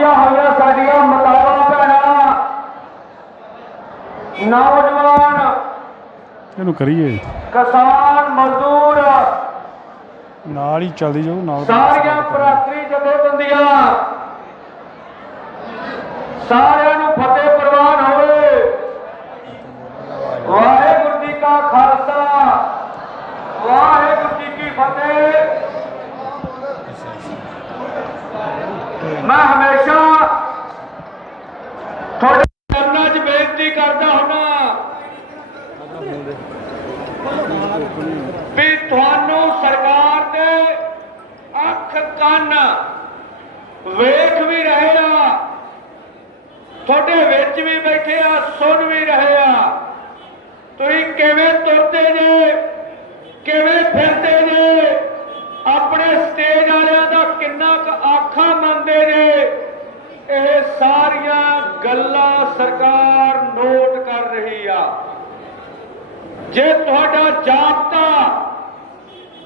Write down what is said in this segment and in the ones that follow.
पहुंचिया हुई साडिया मतावा भैणा नौजवान ਇਹਨੂੰ ਕਰੀਏ किसान मजदूर ਨਾਲ ਹੀ ਚੱਲਦੀ ਜਾਊ ਨਾਲ सारिया भरातरी जथेबंदियां सारियां नूं फतेह प्रवान होवे। वाहेगुरु जी का खालसा वाहेगुरु जी की फतेह। मैं हमेशा थोड़े चरणों च बेनती करता होना भी तुहानू सरकार दे अख कान वेख भी रहे आ, थोड़े विच भी बैठे आ, सुन भी रहे आ। तुसीं किवें तुरदे जे किवें फिरदे जे अपने स्टेज वालियां दा किन्ना क आखा मनदे जे ਇਹ ਸਾਰੀਆਂ ਗੱਲਾਂ सरकार नोट कर रही आ। जे तुहाडा जाबता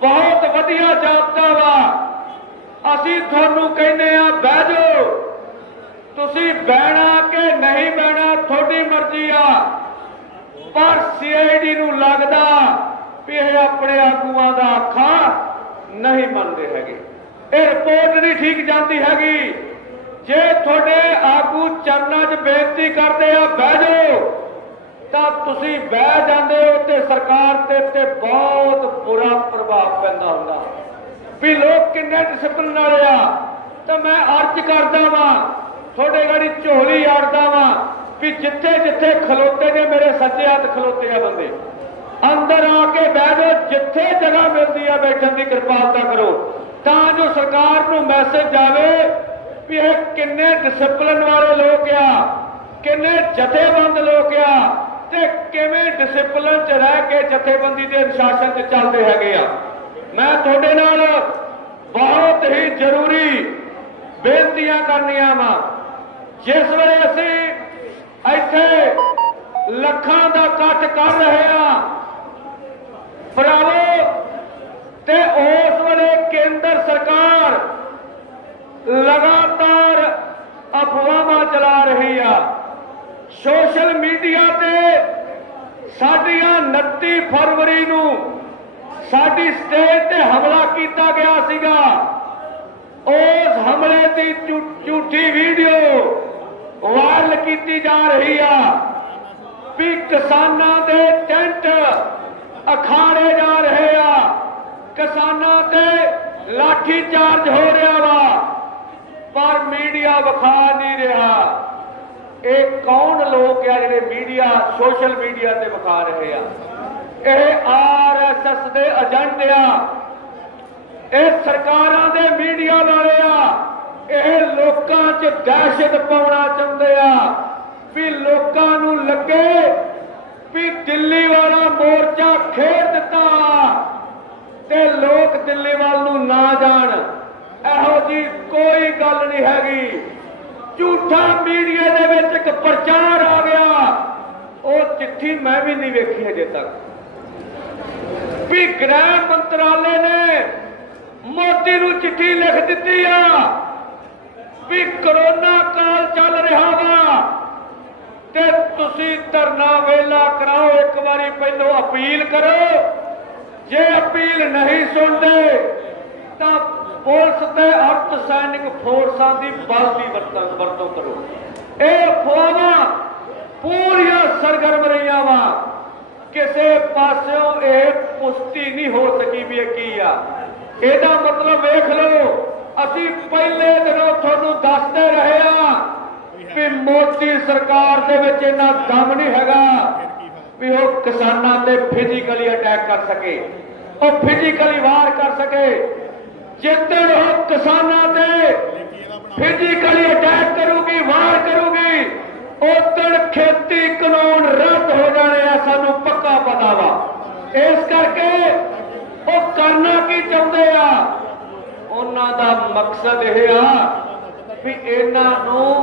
बहुत वधिया जाबता वा असीं तुहानू कहने आ बह जाओ, तुसीं बहना कि नहीं बहना थोड़ी मर्जी आ, पर CID नू लगदा भी ये अपने आगूआं दा आखा नहीं मनदे हैगे। ये रिपोर्ट नहीं ठीक जाती हैगी। जे थोड़े आगू चरणों च बेनती करते आ बह जाओ तो तुसीं बह जाते हो तो सरकार ते बहुत बुरा प्रभाव पैदा होगा भी लोग किन्ने डिसिपलिन वाले आ। तो मैं अर्ज करदा वां थोड़े गाड़ी झोली अड़दा वां भी जिथे जिथे खलोते ने मेरे सज्जे हथ खलोते आ बंदे अंदर आके बह जाओ, जिथे जगह मिलती है बैठने की कृपालता करो तां जो सरकार नूं मैसेज जावे भी ये किन्ने डिसिपलिन वाले लोग आ, किन्ने जथेबंद लोग आ ते किवें डिसिपलिन च रह के जथेबंदी के अनुशासन च चलते हैगे आ। मैं तुहाडे नाल बहुत ही जरूरी बेनतियां करनियां वा। जिस वेले असीं इत्थे लखां दा इकट्ठ कर रहे आ भरावो ते उस वेले केंद्र सरकार लगातार अफवाहां चला रही आ। सोशल मीडिया ते साडियां 29 फरवरी नूं साडी स्टेज ते हमला किया गया सीगा। उस हमले की झूठी वीडियो वायरल की जा रही आ भी किसानां दे टेंट अखाड़े जा रहे आ, किसानां ते लाठी चार्ज हो रहा वा, पर मीडिया विखा नहीं रहा। ये कौन लोग आ जिहड़े मीडिया सोशल मीडिया ते विखा रहे आ? यह RSS दे एजेंट आ, यह सरकारां दे मीडिया वाले आ, यह लोकां च दहशत पाउणा चाहुंदे आ भी लोकां नूं लगे भी दिल्ली वाला मोर्चा खेड दिता ते लोग दिल्ली वाल नूं ना जाण। ਇਹੋ जी कोई गल नहीं हैगी। झूठा मीडिया दे विच एक प्रचार आ गया, वो चिट्ठी मैं भी नहीं वेखी अजे तक भी गृह मंत्रालय ने मोदी नूं चिट्ठी लिख दित्ती आ भी कोरोना काल चल रहा वा ते तुसीं धरना वेला कराओ, एक बारी पहलों अपील करो, जे अपील नहीं सुनते तो पुलिस ते अर्ध सैनिक फोर्सां दी बल की वरतों करो। यह अफवाहां पूरियां सरगर्म रहियां वा, किसी पासों यह पुष्टि नहीं हो सकी भी की आ। ਇਹਦਾ मतलब वेख लो, असीं पहले दिनों तुहानूं दसदे रहे आ भी मोदी सरकार दे विच इन्ना दम नहीं हैगा भी वो किसानां ते फिजिकली अटैक कर सके, वो फिजिकली वार कर सके। जिद्दण वो किसानां ते फिजिकली अटैक करूगी, वार करूगी, उदण खेती कानून रद्द हो जाने आ, सानू पक्का पता वा। इस करके वो करना की चाहुंदे आ, उन्हां दा मकसद यह आ भी इन्हां नूं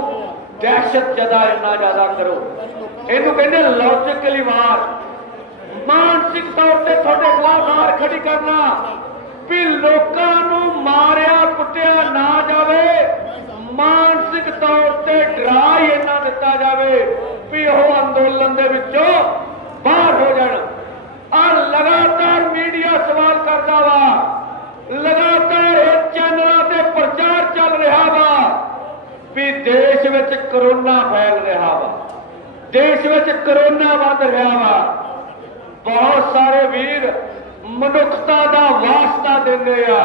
दहशत जदा इन्ना ज्यादा करो। इहनूं कहंदे लॉजिकली वार, मानसिक तौर पर तुहाडे खिलाफ वार खड़ी करना भी लोकां नूं मारिया कुटिया ना जावे, मानसिक तौर से डरा ही इन्ना दिता जाए भी वह अंदोलन दे विचों बाहर हो जाए। और लगातार मीडिया सवाल करता वा, लगातार चैनलों से प्रचार चल रहा वा भी देश विच करोना फैल रहा वा, देश विच करोना वध रहा वा। बहुत सारे वीर मनुखता का वास्ता देंगे आ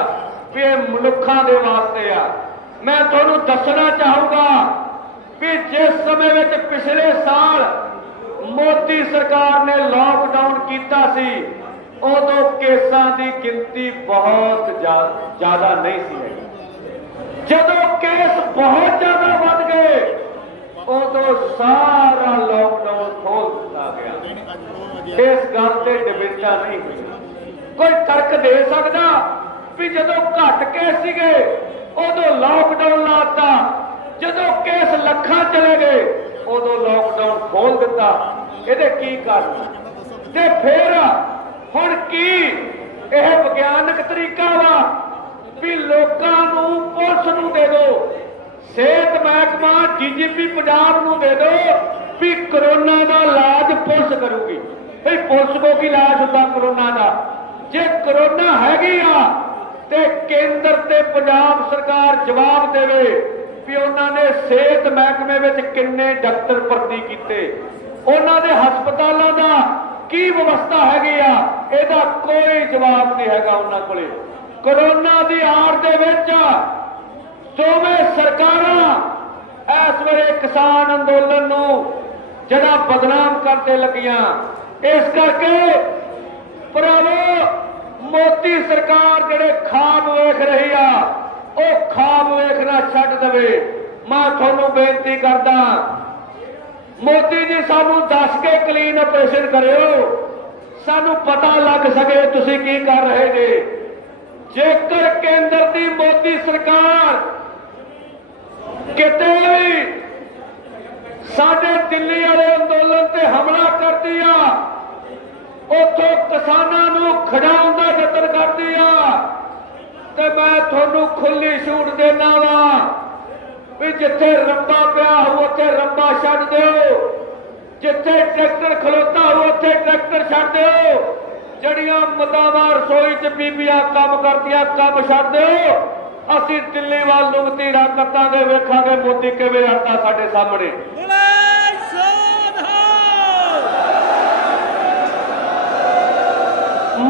भी ये मनुखा के वास्ते आ। मैं तुहानूं दसना चाहूँगा भी जिस समय विच पिछले साल मोदी सरकार ने लॉकडाउन किया सी उदों केसां की गिनती बहुत ज्यादा नहीं सी। जदों केस बहुत ज्यादा बढ़ गए उदों सारा लॉकडाउन खोल दिता गया। इस गल से डिबेटा नहीं हुई। कोई तर्क दे सकता भी जदों घट केस सीगे उदों लॉकडाउन लाता, जदों केस लखां चले गए उदों लॉकडाउन खोल दिता। ਇਹਦੇ ਕੀ ਕਾਰਨ ਤੇ ਫਿਰ ਹੁਣ ਕੀ ਇਹ ਵਿਗਿਆਨਕ ਤਰੀਕਾ ਵਾ ਵੀ ਲੋਕਾਂ ਨੂੰ ਪੁਲਿਸ ਨੂੰ ਦੇ ਦਿਓ, ਸਿਹਤ ਮਹਿਕਮਾ ਡੀਜੀਪੀ ਪੰਜਾਬ ਨੂੰ ਦੇ ਦਿਓ ਵੀ ਕਰੋਨਾ ਦਾ ਇਲਾਜ ਪੁਲਿਸ ਕਰੂਗੀ। ਭਈ ਪੁਲਿਸ ਕੋ ਕੀ ਇਲਾਜ ਹੁੰਦਾ ਕਰੋਨਾ ਦਾ? ਜੇ ਕਰੋਨਾ ਹੈਗੀ ਆ ਤੇ ਕੇਂਦਰ ਤੇ ਪੰਜਾਬ ਸਰਕਾਰ ਜਵਾਬ ਦੇਵੇ ਵੀ ਉਹਨਾਂ ਨੇ ਸਿਹਤ ਮਹਿਕਮੇ ਵਿੱਚ ਕਿੰਨੇ ਡਾਕਟਰ ਭਰਤੀ ਕੀਤੇ, ਉਹਨਾਂ ਦੇ ਹਸਪਤਾਲਾਂ ਦਾ ਕੀ ਵਿਵਸਥਾ ਹੈਗੀ ਆ, ਇਹਦਾ ਕੋਈ ਜਵਾਬ ਨਹੀਂ ਹੈਗਾ ਉਹਨਾਂ ਕੋਲੇ। ਕਰੋਨਾ ਦੀ ਆੜ ਦੇ ਵਿੱਚ ਦੋਵੇਂ ਸਰਕਾਰਾਂ ਇਸ ਵੇਲੇ ਕਿਸਾਨ ਅੰਦੋਲਨ ਨੂੰ ਜਿਹੜਾ ਬਦਨਾਮ ਕਰਦੇ ਲੱਗੀਆਂ। ਇਸ ਕਰਕੇ ਭਰਾਵੋ ਮੋਦੀ ਸਰਕਾਰ ਜਿਹੜੇ ਖਾਬ ਵੇਖ ਰਹੀ ਆ ਉਹ ਖਾਬ ਵੇਖਣਾ ਛੱਡ ਦੇਵੇ। ਮੈਂ ਤੁਹਾਨੂੰ ਬੇਨਤੀ ਕਰਦਾ मोदी जी सानू दस के क्लीन ऑपरेशन करियो, सानू पता लग सके तुसी की कर रहे जे। जेकर केंद्र की मोदी सरकार किते भी साडे दिल्ली वाले अंदोलन ते हमला करती आ, उथों किसानां नूं खड़ाउण दा यतन करती आ ते मैं तुहानूं खुली छूट देना वा भी जिथे रंबा पिया हो उत्थे रंबा छड्ड दिओ, जिथे ट्रैक्टर खलोता हो उत्थे ट्रैक्टर छड्ड दिओ, जड़ियां मदावां रसोई च बीबियां काम करदियां काम छड्ड दिओ। असीं दिल्ली वाल लुगती रंग कटांगे, वेखांगे मोदी किवें आता साडे सामने।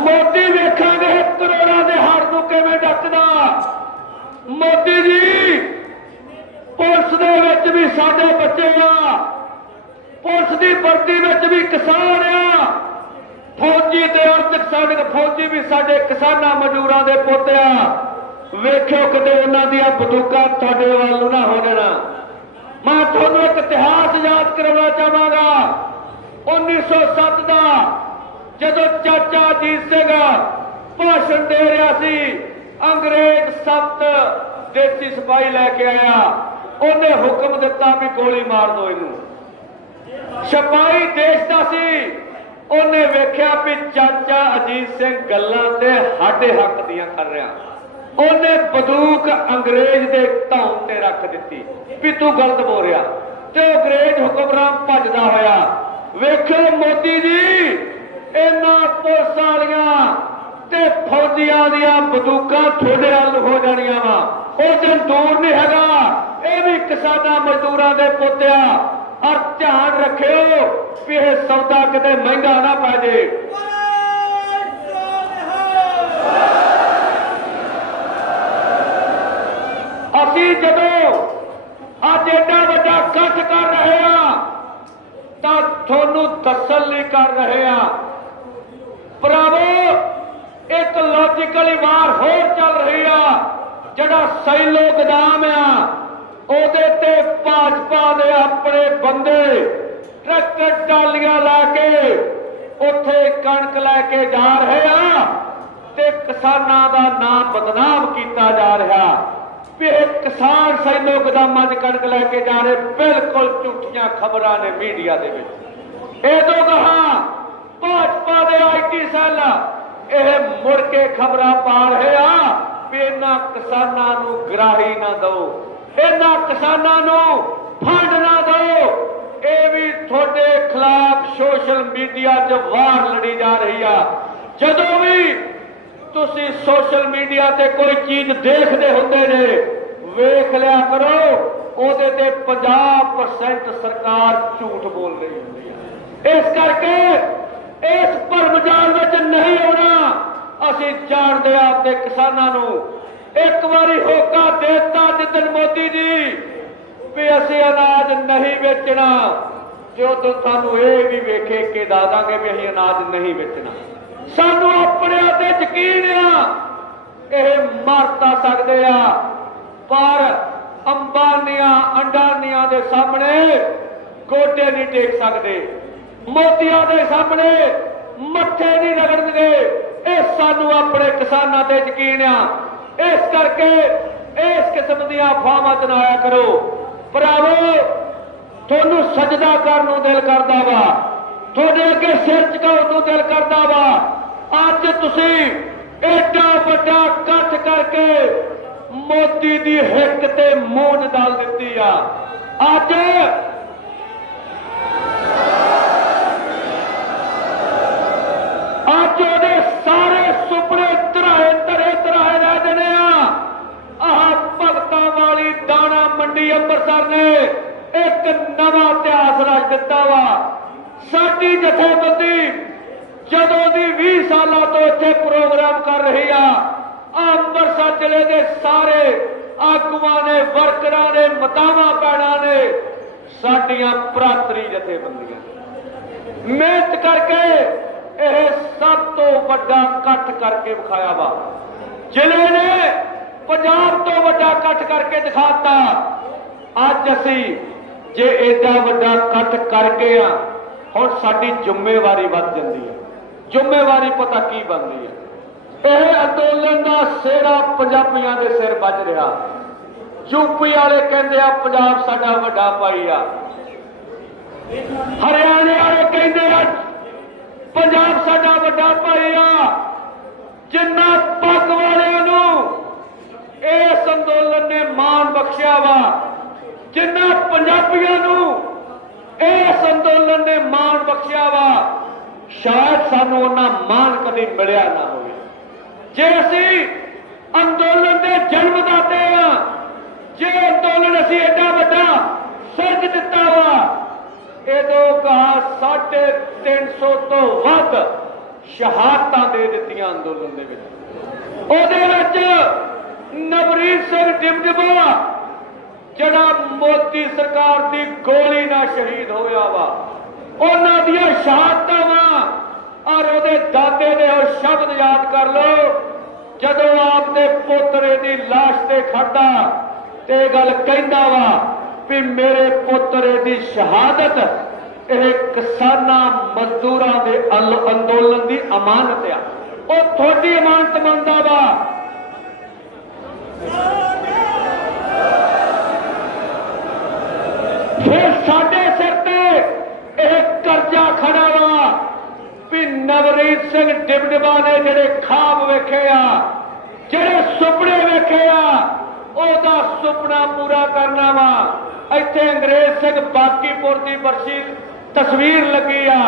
मोदी वेखांगे करोड़ां दे हाड़ नूं किवें डकदा। मोदी जी पुलिस दे विच भी साडे बच्चे आ, पुलिस की भर्ती विच भी किसान आ, फौजी ते अर्धक सैनिक फौजी भी साडे किसानां मजदूरां दे पुੱਤ आ। वेखियो किते उन्हां दीयां बंदूकां तुहाडे वल ना हो जाना। मैं तुहानूं एक इतिहास याद करवाना चाहांगा 1907 का, जदों चाचा अजीत सिंह भाषण दे रहा सी, अंग्रेज 7 देसी सिपाही लैके आया, उन्हें हुक्म दिता भी गोली मार दो इनू। सिपाही देश का सी, उन्हें वेख्या भी चाचा अजीत सिंह गल्लां ते हाडे हक दियां कर रहा, उन्हें बंदूक अंग्रेज के धौन ते रख दी भी तू गलत बोल रहा, ते अंग्रेज हुक्मरान भजदा होया। वेखो मोदी जी इन्हां पुलिस वालियां ते फौजियां दियां बंदूकां थोड़े हल हो जानियां वा, उस दिन दूर नहीं हैगा। ये भी किसानां मजदूरां दे पुੱਤ आ। और ध्यान रखियो भी यह सौदा किते महंगा ना पै जे। असीं जदों अज एडा वड्डा इकट्ठ कर रहे हैं तां तुहानूं दस्सण लई कर रहे हैं। भरावो एक लॉजिकल वार होर चल रही है, जिहड़ा सैलो गोदाम आ ਉਹਦੇ ਤੇ ਭਾਜਪਾ ਦੇ ਆਪਣੇ ਬੰਦੇ ਟਰੈਕਟਰ ਟਰਾਲੀਆਂ ਲਾ ਕੇ ਉੱਥੇ ਕਣਕ ਲੈ ਕੇ ਜਾ ਰਹੇ ਆ ਤੇ ਕਿਸਾਨਾਂ ਦਾ ਨਾਮ ਬਦਨਾਮ ਕੀਤਾ ਜਾ ਰਿਹਾ ਵੀ ਇਹ ਕਿਸਾਨ ਸੈਨੋ ਗੋਦਾਮਾਂ 'ਚ ਕਣਕ ਲੈ ਕੇ ਜਾ ਰਹੇ। ਬਿਲਕੁਲ ਝੂਠੀਆਂ ਖਬਰਾਂ ਨੇ ਮੀਡੀਆ ਦੇ ਵਿੱਚ। ਇਹ ਤੋਂ ਗਾਹਾਂ ਭਾਜਪਾ ਦੇ ਆਈਟੀ ਸੈੱਲ ਇਹ ਮੁੜ ਕੇ ਖਬਰਾਂ ਪਾ ਰਹੇ ਆ ਵੀ ਇਹਨਾਂ ਕਿਸਾਨਾਂ ਨੂੰ ਗਰਾਹੀ ਨਾ ਦਿਓ, ਇਹਨਾਂ ਕਿਸਾਨਾਂ ਨੂੰ ਫੰਡ ਨਾ ਦਿਓ। ਇਹ ਵੀ ਤੁਹਾਡੇ ਖਿਲਾਫ ਸੋਸ਼ਲ ਮੀਡੀਆ 'ਚ ਵਾਰ ਲੜੀ ਜਾ ਰਹੀ ਆ। ਜਦੋਂ ਵੀ ਤੁਸੀਂ ਸੋਸ਼ਲ ਮੀਡੀਆ ਤੇ ਕੋਈ ਚੀਜ਼ ਦੇਖਦੇ ਹੁੰਦੇ ਨੇ, ਵੇਖ ਲਿਆ ਕਰੋ ਉਹਦੇ ਤੇ 50% ਸਰਕਾਰ ਝੂਠ ਬੋਲ ਰਹੀ ਹੁੰਦੀ ਹੈ। ਇਸ ਕਰਕੇ ਇਸ ਭਰਮਜਾਲ ਵਿੱਚ ਨਹੀਂ ਆਉਣਾ। ਅਸੀਂ ਜਾਣਦੇ ਆ ਆਪਣੇ ਕਿਸਾਨਾਂ ਨੂੰ। ਇੱਕ ਵਾਰੀ ਹੋਕਾ ਦੇਤਾ ਜਿੱਦਣ ਮੋਦੀ ਜੀ ਵੀ ਅਸੀਂ ਅਨਾਜ ਨਹੀਂ ਵੇਚਣਾ, ਤੇ ਉਦੋਂ ਸਾਨੂੰ ਇਹ ਵੀ ਵੇਖੇ ਕੇ ਦੱਸ ਦਾਂਗੇ ਵੀ ਅਸੀਂ ਅਨਾਜ ਨਹੀਂ ਵੇਚਣਾ। ਸਾਨੂੰ ਆਪਣਿਆਂ ਤੇ ਯਕੀਨ ਆ, ਇਹ ਮਰ ਤਾਂ ਸਕਦੇ ਆ ਪਰ ਅੰਬਾਨੀਆਂ ਅੰਡਾਨੀਆਂ ਦੇ ਸਾਹਮਣੇ ਗੋਡੇ ਨਹੀਂ ਟੇਕ ਸਕਦੇ, ਮੋਤੀਆਂ ਦੇ ਸਾਹਮਣੇ ਮੱਥੇ ਨਹੀਂ ਰਗੜਨਗੇ। ਇਹ ਸਾਨੂੰ ਆਪਣੇ ਕਿਸਾਨਾਂ ਤੇ ਯਕੀਨ ਆ। ਇਸ ਕਰਕੇ ਇਸ ਕਿਸਮ ਦੀਆਂ ਅਫਵਾਹਾਂ 'ਚ ਨਾ ਆਇਆ ਕਰੋ। ਭਰਾਵੋ, ਤੁਹਾਨੂੰ ਸਜਦਾ ਕਰਨ ਨੂੰ ਦਿਲ ਕਰਦਾ ਵਾ, ਤੁਹਾਡੇ ਅੱਗੇ ਸਿਰ ਝੁਕਾਉਣ ਨੂੰ ਦਿਲ ਕਰਦਾ ਵਾ। ਅੱਜ ਤੁਸੀਂ ਏਡਾ ਵੱਡਾ ਇਕੱਠ ਕਰਕੇ ਮੋਦੀ ਦੀ ਹਿੱਕ ਤੇ ਮੂੰਹ ਡਾਲ ਦਿੱਤੀ ਆ। ਅੱਜ ਉਹਦੇ ਸਾਰੇ ਸੁਪਨੇ ਧਰੇ ਰਹਿ ਜਾਣੇ ਆ। ਆਹ ਭਗਤਾਂ ਵਾਲੀ ਦਾਣਾ ਮੰਡੀ ਅੰਮ੍ਰਿਤਸਰ ਨੇ ਇੱਕ ਨਵਾਂ ਇਤਿਹਾਸ ਰਚ ਦਿੱਤਾ ਵਾ। ਸਾਡੀ ਜਥੇਬੰਦੀ ਜਦੋਂ ਦੀ 20 ਸਾਲਾਂ ਤੋਂ ਇੱਥੇ ਪ੍ਰੋਗਰਾਮ ਕਰ ਰਹੀ ਆ, ਅੰਮ੍ਰਿਤਸਰ ਜ਼ਿਲ੍ਹੇ ਦੇ ਸਾਰੇ ਆਗੂਆਂ ਨੇ, ਵਰਕਰਾਂ ਨੇ, ਮਤਾਵਾਂ ਭੈਣਾਂ ਨੇ, ਸਾਡੀਆਂ ਭਰਾਤਰੀ ਜਥੇਬੰਦੀਆਂ ਮਿਹਨਤ ਕਰਕੇ ਇਹ ਸਭ ਤੋਂ ਵੱਡਾ ਇਕੱਠ ਕਰਕੇ ਵਿਖਾਇਆ ਵਾ। ਜ਼ਿਲ੍ਹੇ ਨੇ ਪੰਜਾਬ ਤੋਂ ਵੱਡਾ ਇਕੱਠ ਕਰਕੇ ਦਿਖਾਤਾ। ਅੱਜ ਅਸੀਂ ਜੇ ਏਡਾ ਵੱਡਾ ਇਕੱਠ ਕਰਕੇ ਆ, ਹੁਣ ਸਾਡੀ ਜ਼ਿੰਮੇਵਾਰੀ ਵੱਧ ਜਾਂਦੀ ਹੈ। ਜ਼ਿੰਮੇਵਾਰੀ ਪਤਾ ਕੀ ਬਣਦੀ ਹੈ? ਇਹ ਅੰਦੋਲਨ ਦਾ ਸਿਹਰਾ ਪੰਜਾਬੀਆਂ ਦੇ ਸਿਰ ਵੱਜ ਰਿਹਾ। ਯੂਪੀ ਵਾਲੇ ਕਹਿੰਦੇ ਆ ਪੰਜਾਬ ਸਾਡਾ ਵੱਡਾ ਭਾਈ ਆ, ਹਰਿਆਣੇ ਵਾਲੇ ਕਹਿੰਦੇ ਆ ਪੰਜਾਬ ਸਾਡਾ ਵੱਡਾ ਭਾਈ ਆ। ਜਿੰਨਾ ਪੱਗ ਵਾਲਿਆਂ ਨੂੰ ਇਸ ਅੰਦੋਲਨ ਨੇ ਮਾਣ ਬਖਸ਼ਿਆ ਵਾ, ਜਿੰਨਾ ਪੰਜਾਬੀਆਂ ਨੂੰ ਇਸ ਅੰਦੋਲਨ ਨੇ ਮਾਣ ਬਖਸ਼ਿਆ ਵਾ, ਸ਼ਾਇਦ ਸਾਨੂੰ ਉਹਨਾਂ ਮਾਣ ਕਦੇ ਮਿਲਿਆ ਨਾ ਹੋਵੇ। ਜੇ ਅਸੀਂ ਅੰਦੋਲਨ ਦੇ ਜਨਮਦਾਤੇ ਆ, ਜੇ ਅੰਦੋਲਨ ਅਸੀਂ ਏਡਾ ਵੱਡਾ ਸਿਰਜ ਦਿੱਤਾ ਵਾ, ਇਹਦੋਂ ਕਹਾ 350 ਤੋਂ ਵੱਧ ਸ਼ਹਾਦਤਾਂ ਦੇ ਦਿੱਤੀਆਂ ਅੰਦੋਲਨ ਦੇ ਵਿੱਚ। ਉਹਦੇ ਵਿੱਚ ਨਵਰੀਤ ਸਿੰਘ ਡਿਮਡਿਮਾ ਜਿਹੜਾ ਮੋਦੀ ਸਰਕਾਰ ਦੀ ਗੋਲੀ ਨਾਲ ਸ਼ਹੀਦ ਹੋਇਆ ਵਾ, ਉਹਨਾਂ ਦੀਆਂ ਸ਼ਹਾਦਤਾਂ ਵਾ। ਔਰ ਉਹਦੇ ਦਾਦੇ ਦੇ ਉਹ ਸ਼ਬਦ ਯਾਦ ਕਰ ਲਓ, ਜਦੋਂ ਆਪਦੇ ਪੋਤਰੇ ਦੀ ਲਾਸ਼ ਤੇ ਖੜਦਾ ਤੇ ਇਹ ਗੱਲ ਕਹਿੰਦਾ ਵਾ ਵੀ ਮੇਰੇ ਪੋਤਰੇ ਦੀ ਸ਼ਹਾਦਤ ਇਹ ਕਿਸਾਨਾਂ ਮਜ਼ਦੂਰਾਂ ਦੇ ਅੰਦੋਲਨ ਦੀ ਅਮਾਨਤ ਆ, ਉਹ ਤੁਹਾਡੀ ਅਮਾਨਤ ਮੰਨਦਾ ਵਾ। ਫਿਰ ਸਾਡੇ ਸਿਰ ਤੇ ਇਹ ਕਰਜ਼ਾ ਖੜਾ ਵਾ ਵੀ ਨਵਰੀਤ ਸਿੰਘ ਡਿਮਡਿਮਾ ਨੇ ਜਿਹੜੇ ਖਾਬ ਵੇਖੇ ਆ, ਜਿਹੜੇ ਸੁਪਨੇ ਵੇਖੇ ਆ, ਉਹਦਾ ਸੁਪਨਾ ਪੂਰਾ ਕਰਨਾ ਵਾ। ਇੱਥੇ ਅੰਗਰੇਜ਼ ਸਿੰਘ ਬਾਕੀਪੁਰ ਦੀ ਬਰਸੀ ਤਸਵੀਰ ਲੱਗੀ ਆ।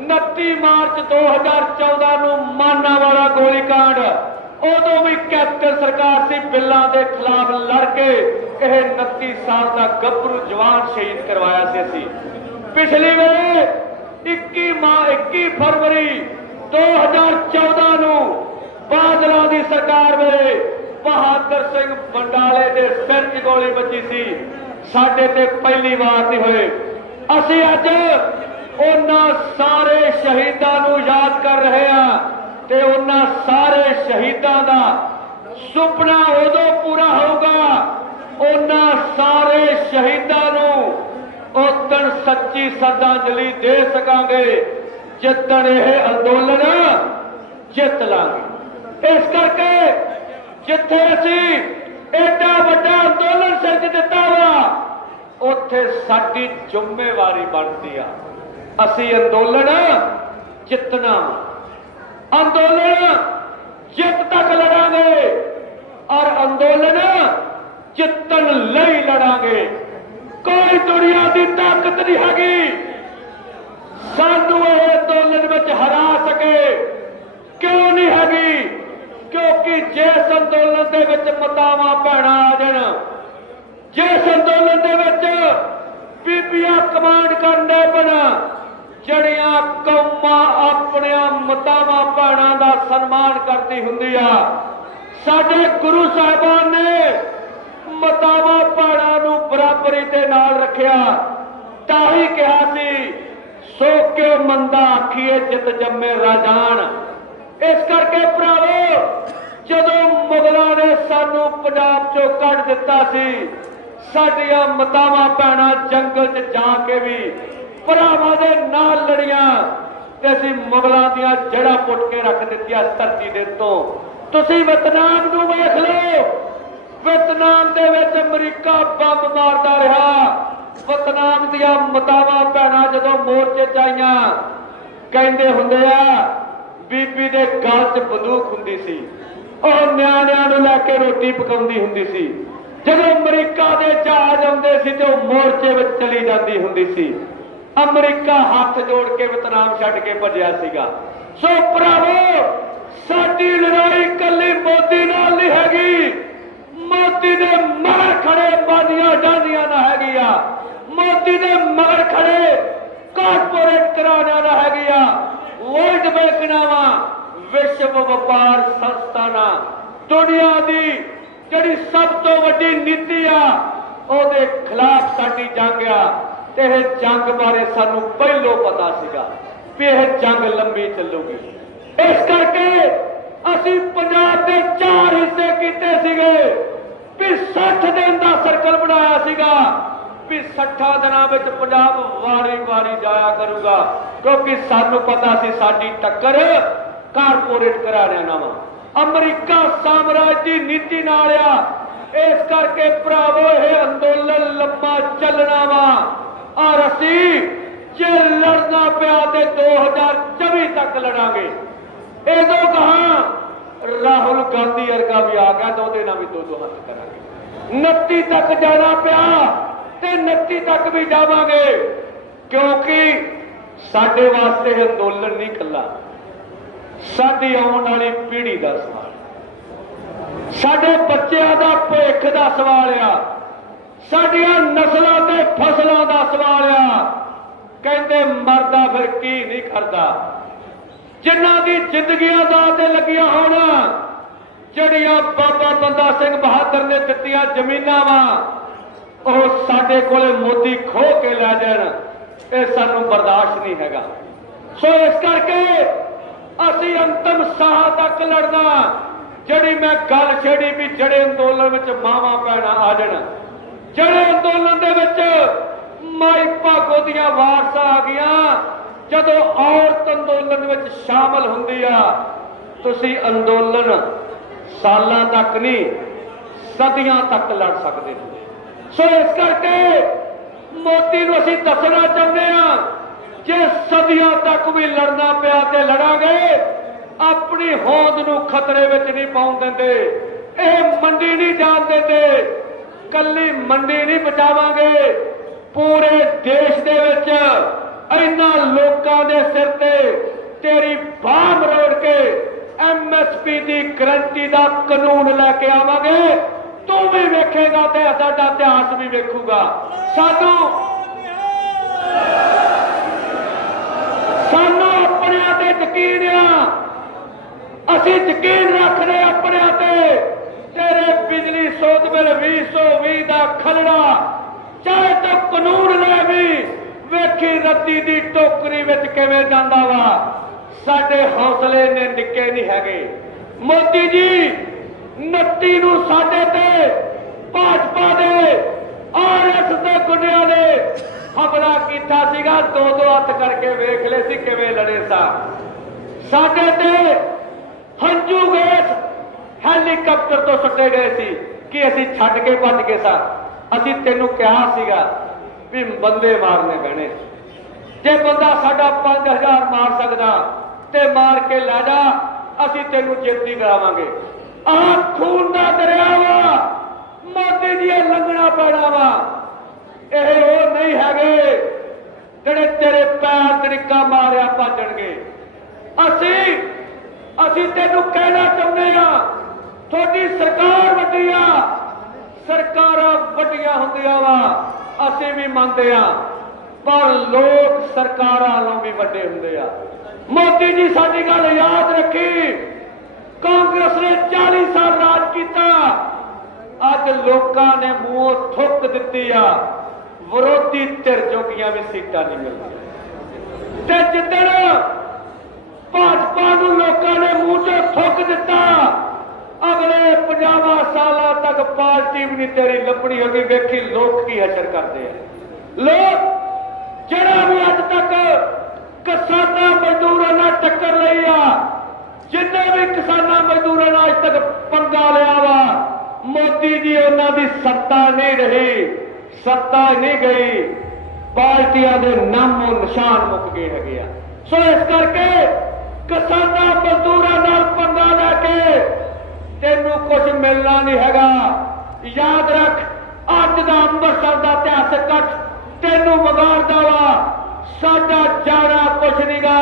29 ਮਾਰਚ 2014 ਨੂੰ ਮਾਨਾ ਵਾਲਾ ਗੋਲੀकांड, ਉਦੋਂ ਵੀ ਕੈਪਟਨ ਸਰਕਾਰ ਸੀ, ਬਿੱਲਾਂ ਦੇ ਖਿਲਾਫ ਲੜ ਕੇ ਇਹ 29 ਸਾਲ ਦਾ ਗੱਭਰੂ ਜਵਾਨ ਸ਼ਹੀਦ ਕਰਵਾਇਆ ਸੀ ਅਸੀਂ। ਪਿਛਲੀ ਵੇਲੇ 21 ਫਰਵਰੀ 2014 ਨੂੰ ਬਾਦਲਾਂ ਦੀ ਸਰਕਾਰ ਵੇਲੇ ਬਹਾਦਰ ਸਿੰਘ ਬੰਡਾਲੇ ਦੇ ਸਿਰ 'ਚ ਗੋਲੀ ਵੱਜੀ ਸੀ। ਸਾਡੇ ਤੇ ਪਹਿਲੀ ਵਾਰ ਨਹੀਂ ਹੋਏ। ਅਸੀਂ ਅੱਜ ਉਹਨਾਂ ਸਾਰੇ ਸ਼ਹੀਦਾਂ ਨੂੰ ਯਾਦ ਕਰ ਰਹੇ ਹਾਂ ਤੇ ਉਹਨਾਂ ਸਾਰੇ ਸ਼ਹੀਦਾਂ ਦਾ ਸੁਪਨਾ ਉਦੋਂ ਪੂਰਾ ਹੋਊਗਾ, ਉਹਨਾਂ ਸਾਰੇ ਸ਼ਹੀਦਾਂ ਨੂੰ ਉਦਣ ਸੱਚੀ ਸ਼ਰਧਾਂਜਲੀ ਦੇ ਸਕਾਂਗੇ ਜਿੱਦਣ ਇਹ ਅੰਦੋਲਨ ਜਿੱਤ ਲਾਂਗੇ। ਇਸ ਕਰਕੇ ਜਿੱਥੇ ਅਸੀਂ ਏਡਾ ਵੱਡਾ ਅੰਦੋਲਨ ਸਿਰਜ ਦਿੱਤਾ ਵਾ, ਉੱਥੇ ਸਾਡੀ ਜ਼ਿੰਮੇਵਾਰੀ ਬਣਦੀ ਆ ਅਸੀਂ ਅੰਦੋਲਨ ਜਿੱਤਣਾ। ਅੰਦੋਲਨ ਜਿੱਤ ਤੱਕ ਲੜਾਂਗੇ ਔਰ ਅੰਦੋਲਨ ਜਿੱਤਣ ਲਈ ਲੜਾਂਗੇ। ਕੋਈ ਦੁਨੀਆ ਦੀ ਤਾਕਤ ਨਹੀਂ ਹੈਗੀ ਸਾਨੂੰ ਇਹ ਅੰਦੋਲਨ ਵਿੱਚ ਹਰਾ ਸਕੇ। ਕਿਉਂ ਨਹੀਂ ਹੈਗੀ? ਕਿਉਂਕਿ ਜਿਸ ਅੰਦੋਲਨ ਦੇ ਵਿੱਚ ਮਾਤਾਵਾਂ ਭੈਣਾਂ ਆ ਜਾਣ, ਜਿਸ ਅੰਦੋਲਨ ਦੇ ਵਿੱਚ ਬੀਬੀਆਂ ਕਮਾਂਡ ਕਰਨੇ ਬਣ, ਜਿਹੜੀਆਂ ਕੌਮਾਂ ਆਪਣੀਆਂ ਮਾਤਾਵਾਂ ਭੈਣਾਂ ਦਾ ਸਨਮਾਨ ਕਰਦੀ ਹੁੰਦੀ ਆ। ਸਾਡੇ ਗੁਰੂ ਸਾਹਿਬਾਨ ਨੇ ਮਾਤਾਵਾਂ ਭੈਣਾਂ ਨੂੰ ਬਰਾਬਰੀ ਦੇ ਨਾਲ ਰੱਖਿਆ। ਤਾਂ ਹੀ ਕਿਹਾ ਸੀ ਸੋ ਕਿਉ ਮੰਦਾ ਆਖੀਏ ਜਿਤ ਜੰਮੇ ਰਾਜਾਨ। ਇਸ ਕਰਕੇ ਭਰਾਵੋ, ਜਦੋਂ ਮੁਗਲਾਂ ਨੇ ਸਾਨੂੰ ਪੰਜਾਬ ਚੋਂ ਕੱਢ ਦਿੱਤਾ ਸੀ, ਸਾਡੀਆਂ ਮਾਤਾਵਾਂ ਭੈਣਾਂ ਜੰਗਲ 'ਚ ਜਾ ਕੇ ਵੀ ਭਰਾਵਾਂ ਦੇ ਨਾਲ ਲੜੀਆਂ ਤੇ ਅਸੀਂ ਮੁਗਲਾਂ ਦੀਆਂ ਜੜ੍ਹਾਂ ਪੁੱਟ ਕੇ ਰੱਖ ਦਿੱਤੀਆਂ ਇਸ ਧਰਤੀ ਦੇ ਤੋਂ। ਤੁਸੀਂ ਵੀਅਤਨਾਮ ਨੂੰ ਵੇਖ ਲਓ, ਵੀਅਤਨਾਮ ਦੇ ਵਿੱਚ ਅਮਰੀਕਾ ਬੰਬ ਮਾਰਦਾ ਰਿਹਾ। ਵੀਅਤਨਾਮ ਦੀਆਂ ਮਾਤਾਵਾਂ ਭੈਣਾਂ ਜਦੋਂ ਮੋਰਚੇ 'ਚ ਆਈਆਂ, ਕਹਿੰਦੇ ਹੁੰਦੇ ਆ ਬੀਬੀ ਦੇ ਗਲ 'ਚ ਬੰਦੂਕ ਹੁੰਦੀ ਸੀ, ਉਹ ਨਿਆਣਿਆਂ ਨੂੰ ਲੈ ਕੇ ਰੋਟੀ ਪਕਾਉਂਦੀ ਹੁੰਦੀ ਸੀ। ਜਦੋਂ ਅਮਰੀਕਾ ਦੇ ਜਹਾਜ਼ ਆਉਂਦੇ ਸੀ ਤੇ ਉਹ ਮੋਰਚੇ ਵਿੱਚ ਚਲੀ ਜਾਂਦੀ ਹੁੰਦੀ ਸੀ। ਅਮਰੀਕਾ ਹੱਥ ਜੋੜ ਕੇ ਵੀਅਤਨਾਮ ਛੱਡ ਕੇ ਭੱਜਿਆ ਸੀਗਾ। ਸੋ ਭਰਾਵੋ, ਸਾਡੀ ਲੜਾਈ ਇਕੱਲੀ ਮੋਦੀ ਨਾਲ ਨਹੀਂ ਹੈਗੀ। ਮੋਦੀ ਦੇ ਮਗਰ ਖੜੇ ਬਾਦੀਆਂ ਡਾਂਦੀਆਂ ਨਾ ਹੈਗੀ ਆ। ਮੋਦੀ ਦੇ ਮਗਰ ਖੜੇ ਕਾਰਪੋਰੇਟ ਘਰਾਣਿਆਂ ਨਾ ਹੈਗੀ ਆ। ਵਰਲਡ ਬੈਂਕ ਨਾਵਾਂ, ਵਿਸ਼ਵ ਵਪਾਰ ਸੰਸਥਾਨਾਂ, ਦੁਨੀਆ ਦੀ ਜਿਹੜੀ ਸਭ ਤੋਂ ਵੱਡੀ ਨੀਤੀ ਆ, ਉਹਦੇ ਖਿਲਾਫ ਸਾਡੀ ਜੰਗ ਆ। ਤੇ ਇਹ ਜੰਗ ਬਾਰੇ ਸਾਨੂੰ ਪਹਿਲੋਂ ਪਤਾ ਸੀਗਾ ਵੀ ਇਹ ਜੰਗ ਲੰਬੀ ਚੱਲੂਗੀ। ਇਸ ਕਰਕੇ ਅਸੀਂ ਪੰਜਾਬ ਦੇ 4 ਹਿੱਸੇ ਕੀਤੇ ਸੀਗੇ ਵੀ 60 ਦਿਨ ਦਾ ਸਰਕਲ ਬਣਾਇਆ ਸੀਗਾ ਵੀ 60 ਦਿਨਾਂ ਵਿੱਚ ਪੰਜਾਬ ਵਾਰੀ-ਵਾਰੀ ਜਾਇਆ ਕਰੂਗਾ, ਕਿਉਂਕਿ ਸਾਨੂੰ ਪਤਾ ਸੀ ਸਾਡੀ ਟੱਕਰ ਕਾਰਪੋਰੇਟ ਘਰਾਣਿਆਂ ਨਾਲ, ਅਮਰੀਕਾ ਸਾਮਰਾਜ ਦੀ ਨੀਤੀ ਨਾਲ ਆ। ਇਸ ਕਰਕੇ ਭਰਾਵੋ, ਇਹ ਅੰਦੋਲਨ ਲੰਬਾ ਚੱਲਣਾ ਵਾ ਔਰ ਅਸੀਂ ਜੇ ਲੜਨਾ ਪਿਆ ਤੇ 2024 ਤੱਕ ਲੜਾਂਗੇ। ਇਹਦੋਂ ਕਹਾਂ ਰਾਹੁਲ ਗਾਂਧੀ ਵਰਗਾ ਵੀ ਆ ਗਿਆ ਤਾਂ ਉਹਦੇ ਨਾਲ ਵੀ ਦੋ ਹੱਥ ਕਰਾਂਗੇ। 29 ਤੱਕ ਜਾਣਾ ਪਿਆ ਤੇ 29 ਤੱਕ ਵੀ ਜਾਵਾਂਗੇ, ਕਿਉਂਕਿ ਸਾਡੇ ਵਾਸਤੇ ਇਹ ਅੰਦੋਲਨ ਨਹੀਂ ਇਕੱਲਾ, ਸਾਡੀ ਆਉਣ ਵਾਲੀ ਪੀੜ੍ਹੀ ਦਾ ਸਵਾਲ, ਸਾਡੇ ਬੱਚਿਆਂ ਦਾ ਭਵਿੱਖ ਦਾ ਸਵਾਲ ਆ, ਸਾਡੀਆਂ ਨਸਲਾਂ ਤੇ ਫਸਲਾਂ ਦਾ ਸਵਾਲ ਆ। ਕਹਿੰਦੇ ਮਰਦਾ ਫਿਰ ਕੀ ਨਹੀਂ ਕਰਦਾ। ਜਿਨ੍ਹਾਂ ਦੀ ਜ਼ਿੰਦਗੀਆਂ ਦਾ ਤੇ ਲੱਗੀਆਂ ਹੋਣ, ਜਿਹੜੀਆਂ ਬਾਬਾ ਬੰਦਾ ਸਿੰਘ ਬਹਾਦਰ ਨੇ ਦਿੱਤੀਆਂ ਜ਼ਮੀਨਾਂ ਵਾ, ਉਹ ਸਾਡੇ ਕੋਲੇ ਮੋਦੀ ਖੋਹ ਕੇ ਲੈ ਜਾਣ, ਇਹ ਸਾਨੂੰ ਬਰਦਾਸ਼ਤ ਨਹੀਂ ਹੈਗਾ। ਸੋ ਇਸ ਕਰਕੇ ਅਸੀਂ ਅੰਤਮ ਸਾਹ ਤੱਕ ਲੜਨਾ। ਜਿਹੜੀ ਮੈਂ ਗੱਲ ਛੇੜੀ ਵੀ ਜਿਹੜੇ ਅੰਦੋਲਨ ਵਿੱਚ ਮਾਵਾਂ ਭੈਣਾਂ ਆ ਜਾਣ, ਜਿਹੜੇ ਅੰਦੋਲਨ ਦੇ ਵਿੱਚ ਮਾਈ ਭਾਗੋ ਦੀਆਂ ਵਾਰਸਾਂ ਆ ਗਈਆਂ, ਜਦੋਂ ਔਰਤ ਅੰਦੋਲਨ ਵਿੱਚ ਸ਼ਾਮਲ ਹੁੰਦੀ ਆ, ਤੁਸੀਂ ਅੰਦੋਲਨ ਸਾਲਾਂ ਤੱਕ ਨਹੀਂ ਸਦੀਆਂ ਤੱਕ ਲੜ ਸਕਦੇ ਹੋ। ਸੋ ਇਸ ਕਰਕੇ ਮੋਦੀ ਨੂੰ ਅਸੀਂ ਦੱਸਣਾ ਚਾਹੁੰਦੇ ਆ, ਜੇ ਸਦੀਆਂ ਤੱਕ ਵੀ ਲੜਨਾ ਪਿਆ ਤੇ ਲੜਾਂਗੇ, ਆਪਣੀ ਹੋਂਦ ਨੂੰ ਖਤਰੇ ਵਿੱਚ ਨਹੀਂ ਪਾਉਣ ਦਿੰਦੇ। ਇਹ ਮੰਡੀ ਨਹੀਂ ਜਾਣ ਦਿੰਦੇ। ਕੱਲੀ ਮੰਡੀ ਨਹੀਂ ਬਚਾਵਾਂਗੇ, ਪੂਰੇ ਦੇਸ਼ ਦੇ ਵਿੱਚ ਇਹਨਾਂ ਲੋਕਾਂ ਦੇ ਸਿਰ ਤੇ ਤੇਰੀ ਬਾਹ ਮਰੋੜ ਕੇ MSP ਦੀ ਗਰੰਟੀ ਦਾ ਕਾਨੂੰਨ ਲੈ ਕੇ ਆਵਾਂਗੇ। ਤੂੰ ਵੀ ਵੇਖੇਗਾ ਤੇ ਸਾਡਾ ਇਤਿਹਾਸ ਵੀ ਵੇਖੂਗਾ। ਸਾਨੂੰ ਆਪਣਿਆਂ ਤੇ ਯਕੀਨ ਆ, ਅਸੀਂ ਯਕੀਨ ਰੱਖਦੇ ਆਪਣਿਆਂ ਤੇ। ਤੇਰੇ ਬਿਜਲੀ ਸੋਧ ਬਿੱਲ 2020 ਦਾ ਖਲੜਾ ਚਾਹੇ ਤੂੰ ਕਾਨੂੰਨ ਲੈ ਵੀ ਵੇਖੀ ਰੱਦੀ ਦੀ ਟੋਕਰੀ ਵਿੱਚ ਕਿਵੇਂ ਜਾਂਦਾ ਵਾ। ਸਾਡੇ ਹੌਸਲੇ ਨੇ ਨਿੱਕੇ ਨਹੀਂ ਹੈਗੇ। ਮੋਦੀ ਜੀ 29 ਨੂੰ ਸਾਡੇ ਤੇ ਭਾਜਪਾ ਦੇ RS ਦੇ ਗੁੰਡਿਆਂ ਨੇ ਹਮਲਾ ਕੀਤਾ ਸੀਗਾ। ਦੋ ਹੱਥ ਕਰਕੇ ਵੇਖ ਲਏ ਸੀ ਕਿਵੇਂ ਲੜੇ ਸਾ। ਸਾਡੇ ਤੇ ਹੰਝੂ ਗੈਸ ਹੈਲੀਕਾਪਟਰ ਤੋਂ ਸੁੱਟੇ ਗਏ ਸੀ ਕਿ ਅਸੀਂ ਛੱਡ ਕੇ ਭੱਜ ਗਏ ਸਾਂ। ਅਸੀਂ ਤੈਨੂੰ ਕਿਹਾ ਸੀਗਾ ਵੀ ਬੰਦੇ ਮਾਰਨੇ ਪੈਣੇ, ਜੇ ਬੰਦਾ ਸਾਡਾ 5000 ਮਾਰ ਸਕਦਾ ਤੇ ਮਾਰ ਕੇ ਲੈ ਜਾ, ਅਸੀਂ ਤੈਨੂੰ ਚੇਤੀ ਕਰਾਵਾਂਗੇ। ਆਹ ਖੂਨ ਦਾ ਦਰਿਆ ਵਾ, ਮੋਦੀ ਜੀ ਇਹ ਲੰਘਣਾ ਪੈਣਾ ਵਾ। ਇਹ ਉਹ ਨਹੀਂ ਹੈਗੇ ਜਿਹੜੇ ਤੇਰੇ ਪੈਰ ਤੜਿੱਕਾ ਮਾਰਿਆ ਭੱਜਣਗੇ। ਅਸੀਂ ਤੈਨੂੰ ਕਹਿਣਾ ਚਾਹੁੰਦੇ ਆ, ਤੁਹਾਡੀ ਸਰਕਾਰ ਵੱਡੀ ਆ, ਸਰਕਾਰਾਂ ਵੱਡੀਆਂ ਹੁੰਦੀਆਂ ਵਾ, ਅਸੀਂ ਵੀ ਮੰਨਦੇ ਆ, ਪਰ ਲੋਕ ਸਰਕਾਰਾਂ ਨਾਲੋਂ ਵੀ ਵੱਡੇ ਹੁੰਦੇ ਆ। ਮੋਦੀ ਜੀ ਸਾਡੀ ਗੱਲ ਯਾਦ ਰੱਖੀ, ਕਾਂਗਰਸ ਨੇ 40 ਸਾਲ ਰਾਜ ਕੀਤਾ, ਅੱਜ ਲੋਕਾਂ ਨੇ ਮੂੰਹੋਂ ਥੁੱਕ ਦਿੱਤੀ ਆ, ਵਿਰੋਧੀ ਧਿਰ ਜੋਗੀਆਂ ਵੀ ਸੀਟਾਂ ਨਹੀਂ ਮਿਲਦੀਆਂ। ਤੇ ਜਿੱਦਣ ਭਾਜਪਾ ਨੂੰ ਲੋਕਾਂ ਨੇ ਮੂੰਹ ਤੇ ਥੁੱਕ ਦਿੱਤਾ, ਅਗਲੇ 50 ਸਾਲਾਂ ਤੱਕ ਪਾਰਟੀ ਵੀ ਨਹੀਂ ਤੇਰੀ ਲੱਭਣੀ ਹੋਗੀ। ਵੇਖੀ ਲੋਕ ਕੀ ਅਸਰ ਕਰਦੇ ਆ। ਲੋਕ ਜਿਹੜਾ ਵੀ ਅੱਜ ਤੱਕ ਕਿਸਾਨਾਂ ਮਜ਼ਦੂਰਾਂ ਨਾਲ ਟੱਕਰ ਲਈ ਆ, ਜਿੰਨੇ ਵੀ ਕਿਸਾਨਾਂ ਮਜ਼ਦੂਰਾਂ ਨਾਲ ਅੱਜ ਤੱਕ ਪੰਗਾ ਲਿਆ ਵਾ, ਮੋਦੀ ਜੀ ਉਹਨਾਂ ਦੀ ਸੱਤਾ ਨਹੀਂ ਰਹੀ, ਸੱਤਾ ਨਹੀਂ ਗਈ, ਪਾਰਟੀਆਂ ਦੇ ਨਾਮੋ ਨਿਸ਼ਾਨ ਮੁੱਕ ਗਏ ਹੈਗੇ ਆ। ਸੋ ਇਸ ਕਰਕੇ ਕਿਸਾਨਾਂ ਮਜ਼ਦੂਰਾਂ ਨਾਲ ਪੰਗਾ ਲੈ ਕੇ ਤੈਨੂੰ ਕੁਝ ਮਿਲਣਾ ਨਹੀਂ ਹੈਗਾ। ਯਾਦ ਰੱਖ, ਅੱਜ ਦਾ ਅੰਮ੍ਰਿਤਸਰ ਦਾ ਇਤਿਹਾਸਕ ਇਕੱਠ ਤੈਨੂੰ ਵਿਗਾੜਦਾ ਵਾ, ਸਾਡਾ ਜਾਣਾ ਕੁਝ ਨਹੀਂਗਾ।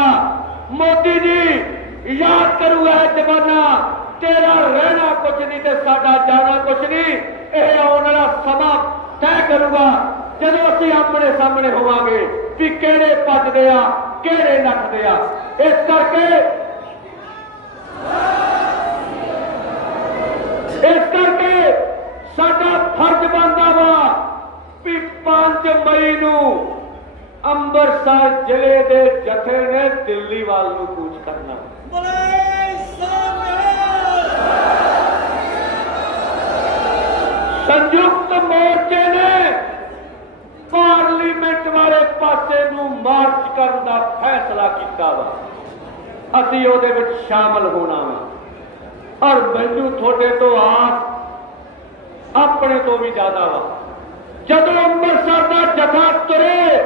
ਮੋਦੀ ਜੀ ਯਾਦ ਕਰੂਗਾ ਇਹ ਜ਼ਮਾਨਾ, ਤੇਰਾ ਰਹਿਣਾ ਕੁਝ ਨਹੀਂ ਤੇ ਸਾਡਾ ਜਾਣਾ ਕੁਝ ਨਹੀਂ। ਇਹ ਆਉਣ ਵਾਲਾ ਸਮਾਂ ਤੈਅ ਕਰੂਗਾ ਜਦੋਂ ਅਸੀਂ ਆਪਣੇ ਸਾਹਮਣੇ ਹੋਵਾਂਗੇ ਵੀ ਕਿਹੜੇ ਭੱਜਦੇ ਆ, ਕਿਹੜੇ ਨੱਠਦੇ ਆ। ਇਸ ਕਰਕੇ ਸਾਡਾ ਫਰਜ਼ ਬਣਦਾ ਵਾ ਵੀ 5 ਮਈ ਨੂੰ ਅੰਮ੍ਰਿਤਸਰ ਜ਼ਿਲ੍ਹੇ ਦੇ ਜਥੇ ਨੇ ਦਿੱਲੀ ਵੱਲ ਨੂੰ ਕੂਚ ਕਰਨਾ। ਸੰਯੁਕਤ ਮੋਰਚੇ ਨੇ ਪਾਰਲੀਮੈਂਟ ਵਾਲੇ ਪਾਸੇ ਨੂੰ ਮਾਰਚ ਕਰਨ ਦਾ ਫੈਸਲਾ ਕੀਤਾ ਵਾ, ਅਸੀਂ ਉਹਦੇ ਵਿੱਚ ਸ਼ਾਮਲ ਹੋਣਾ ਵਾ। ਔਰ ਮੈਨੂੰ ਤੁਹਾਡੇ ਤੋਂ ਆਸ ਆਪਣੇ ਤੋਂ ਵੀ ਜ਼ਿਆਦਾ ਵਾ। ਜਦੋਂ ਅੰਮ੍ਰਿਤਸਰ ਦਾ ਜਥਾ ਤੁਰੇ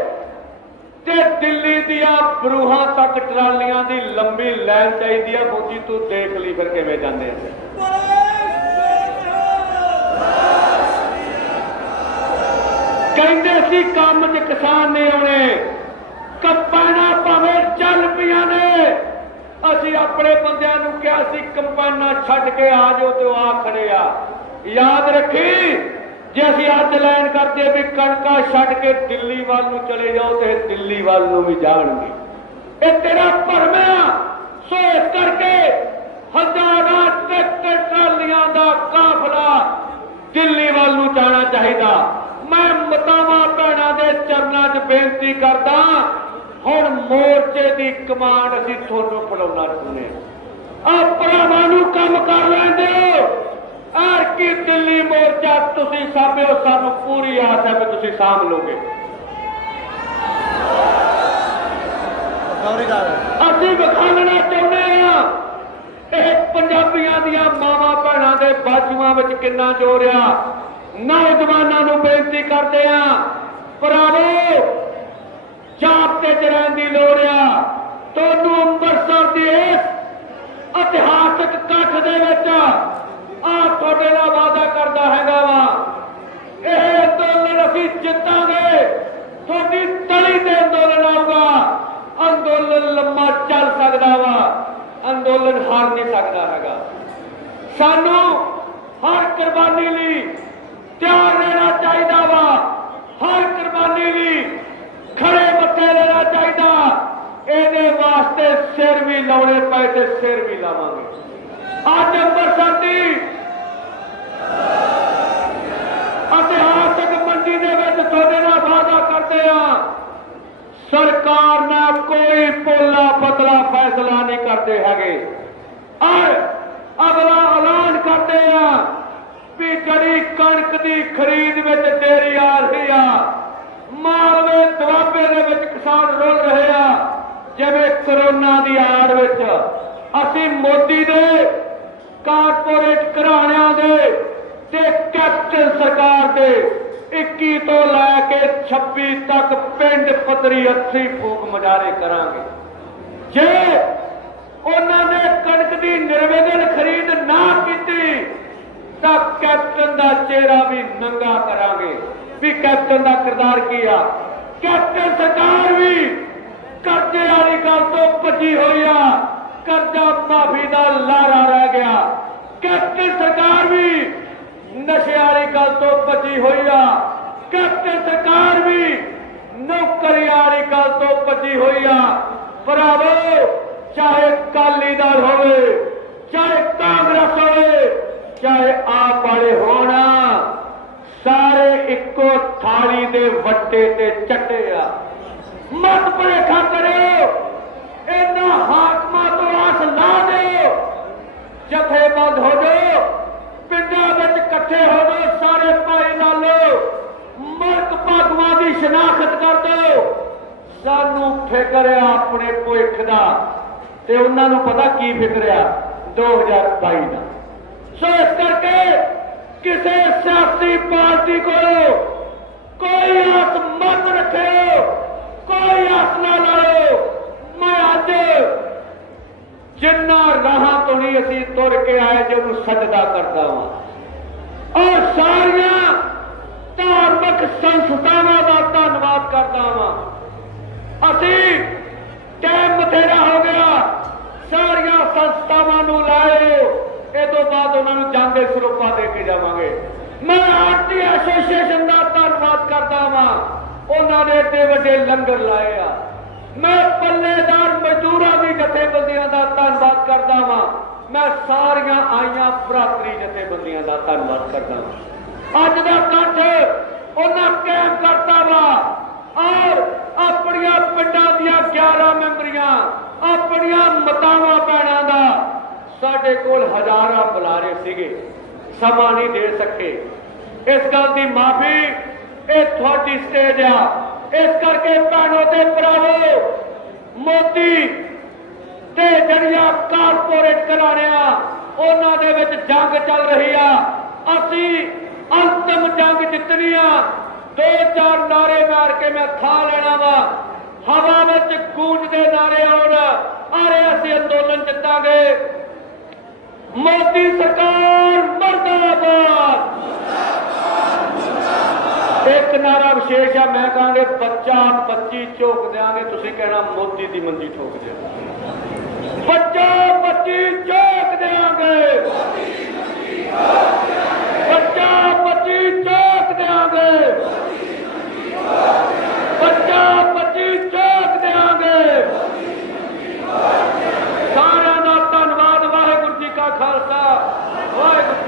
ਤੇ ਦਿੱਲੀ ਦੀਆਂ ਬਰੂਹਾਂ ਤੱਕ ਟਰਾਲੀਆਂ ਦੀ ਲੰਬੀ ਲਾਈਨ ਚਾਹੀਦੀ ਆ। ਮੋਦੀ ਤੂੰ ਦੇਖ ਲਈ ਫਿਰ ਕਿਵੇਂ ਜਾਂਦੇ ਆ। ਕਹਿੰਦੇ ਸੀ ਕੰਮ 'ਚ ਕਿਸਾਨ ਨਹੀਂ ਆਉਣੇ, ਕੰਬਾਈਨਾਂ ਭਾਵੇਂ ਚੱਲ ਪਈਆਂ ਨੇ। ਅਸੀਂ ਆਪਣੇ ਬੰਦਿਆਂ ਨੂੰ ਕਿਹਾ ਸੀ ਕੰਬਾਈਨਾਂ ਛੱਡ ਕੇ ਆ ਜਾਓ ਤੇ ਆ ਖੜੇ ਆ। ਯਾਦ ਰੱਖੀ, ਜੇ ਅਸੀਂ ਅੱਜ ਐਲਾਨ ਕਰਦੇ ਵੀ ਕਣਕਾਂ ਛੱਡ ਕੇ ਦਿੱਲੀ ਵੱਲ ਨੂੰ ਚਲੇ ਜਾਓ ਤੇ ਦਿੱਲੀ ਵੱਲ ਨੂੰ ਵੀ ਜਾਣਗੇ। ਇਹ ਤੇਰਾ ਭਰਮ ਆ। ਸੋ ਇਸ ਕਰਕੇ ਹਜ਼ਾਰਾਂ ਟਰੈਕਟਰ ਟਰਾਲੀਆਂ ਦਾ ਕਾਫਲਾ ਦਿੱਲੀ ਵੱਲ ਨੂੰ ਜਾਣਾ ਚਾਹੀਦਾ। ਮੈਂ ਮਾਤਾਵਾਂ ਭੈਣਾਂ ਦੇ ਚਰਨਾਂ 'ਚ ਬੇਨਤੀ ਕਰਦਾ, ਹੁਣ ਮੋਰਚੇ ਦੀ ਕਮਾਂਡ ਅਸੀਂ ਤੁਹਾਨੂੰ ਫੜਾਉਣਾ ਚਾਹੁੰਦੇ ਹਾਂ। ਆਹ ਭਰਾਵਾਂ ਨੂੰ ਕੰਮ ਕਰ ਲੈਣ ਦਿਓ। ਕੀ ਦਿੱਲੀ ਮੋਰਚਾ ਤੁਸੀਂ ਸਾਂਭਿਓ, ਸਾਨੂੰ ਪੂਰੀ ਆਸ ਹੈ ਵੀ ਤੁਸੀਂ ਸਾਂਭ ਲਓਗੇ। ਅਸੀਂ ਵਿਖਾਉਣਾ ਚਾਹੁੰਦੇ ਹਾਂ ਇਹ ਪੰਜਾਬੀਆਂ ਦੀਆਂ ਮਾਵਾਂ ਭੈਣਾਂ ਦੇ ਬਾਜੂਆਂ ਵਿੱਚ ਕਿੰਨਾ ਜ਼ੋਰ ਆ। ਨੌਜਵਾਨਾਂ ਨੂੰ ਬੇਨਤੀ ਕਰਦੇ ਆ, ਭਰਾਵੋ ਜਾਬਤੇ 'ਚ ਰਹਿਣ ਦੀ ਲੋੜ ਆ। ਤੁਹਾਨੂੰ ਅੰਮ੍ਰਿਤਸਰ ਦੀ ਇਸ ਇਤਿਹਾਸਕ ਇਕੱਠ ਦੇ ਵਿੱਚ ਤੁਹਾਡੇ ਨਾਲ ਵਾਅਦਾ ਕਰਦਾ ਹੈਗਾ ਵਾ, ਇਹ ਅੰਦੋਲਨ ਅਸੀਂ ਜਿੱਤਾਂਗੇ। ਤੁਹਾਡੀ ਤਲੀ ਤੇ ਅੰਦੋਲਨ ਆਊਗਾ। ਅੰਦੋਲਨ ਲੰਮਾ ਚੱਲ ਸਕਦਾ ਵਾ, ਅੰਦੋਲਨ ਹਾਰ ਨਹੀਂ ਸਕਦਾ ਹੈਗਾ। ਸਾਨੂੰ ਹਰ ਕੁਰਬਾਨੀ ਲਈ ਤਿਆਰ ਰਹਿਣਾ ਚਾਹੀਦਾ ਵਾ, ਹਰ ਕੁਰਬਾਨੀ ਲਈ ਖੜੇ ਮੱਥੇ ਲੈਣਾ ਚਾਹੀਦਾ। ਇਹਦੇ ਵਾਸਤੇ ਸਿਰ ਵੀ ਲਾਉਣੇ ਪਏ ਤੇ ਸਿਰ ਵੀ ਲਾਵਾਂਗੇ। ਅੱਜ ਅੰਮ੍ਰਿਤਸਰ ਦੀ ਇਤਿਹਾਸਕ ਮੰਡੀ ਦੇ ਵਿੱਚ ਤੁਹਾਡੇ ਨਾਲ ਵਾਅਦਾ ਕਰਦੇ ਆ, ਸਰਕਾਰ ਨਾਲ ਕੋਈ ਪੋਲਾ ਪਤਲਾ ਫੈਸਲਾ ਨਹੀਂ ਕਰਦੇ ਹੈਗੇ। ਔਰ ਅਗਲਾ ਐਲਾਨ ਕਰਦੇ ਆ ਵੀ ਜਿਹੜੀ ਕਣਕ ਦੀ ਖਰੀਦ ਵਿੱਚ ਦੇਰੀ ਆ ਰਹੀ ਆ, ਮਾਲਵੇ ਦੁਆਬੇ ਦੇ ਵਿੱਚ ਕਿਸਾਨ ਰੁਲ ਰਹੇ ਆ ਜਿਵੇਂ ਕਰੋਨਾ ਦੀ ਆੜ ਵਿੱਚ। ਅਸੀਂ ਮੋਦੀ ਦੇ ਕਾਰਪੋਰੇਟ ਘਰਾਣਿਆਂ ਦੇ ਤੇ ਕੈਪਟਨ ਸਰਕਾਰ ਦੇ 21 ਤੋਂ ਲੈ ਕੇ 26 ਤੱਕ ਪਿੰਡ ਪੱਧਰੀ 80 ਫੂਕ ਮੁਜ਼ਾਹਰੇ ਕਰਾਂਗੇ। ਜੇ ਉਹਨਾਂ ਨੇ ਕਣਕ ਦੀ ਨਿਰਵਿਘਨ ਖਰੀਦ ਨਾ ਕੀਤੀ ਤਾਂ कैप्टन का चेहरा भी नंगा करांगे भी कैप्टन का किरदार की आ। कैप्टन सरकार भी कर्जे वाली गल तो भजी हुई आ, कर्जा माफी का लारा रह गया। कैप्टन सरकार भी नशे वाली गल तो भजी हुई आ, कैप्टन सरकार भी नौकरी वाली गल तो भजी हुई आ। भरावो चाहे अकाली दल होवे, चाहे कांग्रेस होवे, चाहे आप वाले होना, सारे इको थाली दे वट्टे ते चट्टे आ। मत भुलेखा करो, इन्हां हाकमां तो आस ला दो, जथेबंद हो जाओ, पिंडां विच इकट्ठे हो जाओ, सारे भाई ला लो, मुल्क भागवां दी शनाख्त कर दो। सानू फिक्र आ अपने भविख दा ते उन्हां नूं पता की फिक्र आ 2022 दा। सो इस करके किसी सियासी पार्टी को कोई आस मत रखो, कोई आस ना लाओ। मैं अज जिन्ना राह तो नहीं असी तुर के आए जो सजदा करता वा और सारिया धार्मिक संस्थावां का धन्यवाद करता वा। असी टाइम बथेरा हो गया, सारिया संस्थावां नूं लाओ, ये तो बाद उन्होंने जांदे सरूपा दे के जावांगे। मैं आरती एसोसीएशन का धन्यवाद करता वा, उन्होंने एडे वड्डे लंगर लाए आ। मैं पल्लेदार मजदूरों की जथेबंदियों का धन्यवाद करता वा, मैं सारिया आईया भरातरी जथेबंदियों का धन्यवाद करता वा। अज का इकट्ठ उन्हें कायम करता वा और अपनिया पिंडां दियां 11 मैंबरियां, अपनिया मतावां भैणां दा साडे कोल हजारां बुलारे सीगे, समा नहीं दे सके। इस गल की माफी, ये थोड़ी स्टेज आ। इस करके भैणों ते भरावो, मोदी ते जड़ियां कारपोरेट घराणियां उन्हां दे विच जंग चल रही आ। असी अंतिम जंग जितनी आ। 2-4 नारे मार के मैं था लेना वा, हवा में गूंजते नारे आउण, अरे असी अंदोलन जितांगे। मोदी सरकार मुर्दाबाद। एक नारा विशेष है, मैं कहांगे बच्चा बच्ची झोक देंगे, तुसीं कहना मोदी की मंजी ठोक देंगे। बच्चा बच्ची झोक देंगे, बच्चा बच्ची झोक देंगे, बच्चा बच्ची झोक देंगे। सारा धन्यवाद। वाहिगुरू जी का खालसा, वाहिगुरू।